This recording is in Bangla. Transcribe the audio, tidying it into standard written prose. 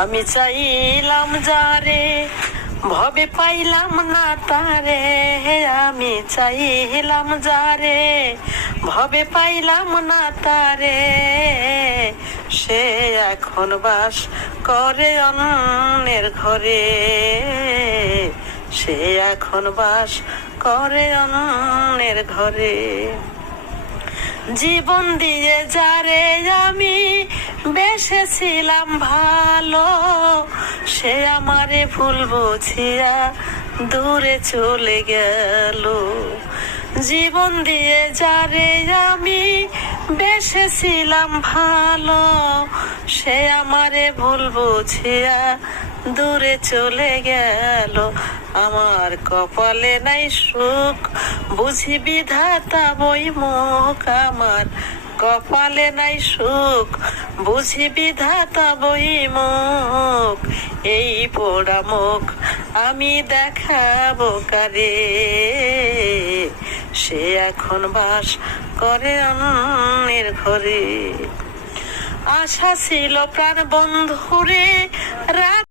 আমি চাইলাম যারে ভবে পাইলাম না তারে, আমি চাইলাম যারে ভবে পাইলাম না তারে, সে এখন বাস করে অন্যের ঘরে, সে এখন বাস করে অন্যের ঘরে। জীবন দিয়ে যারে আমি বেসেছিলাম ভালো, সে আমারে ভুল বুঝিয়া দূরে চলে গেল। জীবন দিয়ে যারে আমি বেসেছিলাম ভালো, সে আমারে ভুল বুঝিয়া দূরে চলে গেল। আমার কপালে নাই সুখ বুঝি বিধাতা বই মুখ, আমার কপালে নাই সুখ বুঝি বিধাতা বই মুখ, এই পোড়া মুখ আমি দেখাবো কারে, সে এখন বাস করে অন্যের ঘরে। আশা ছিল প্রাণ বন্ধুরে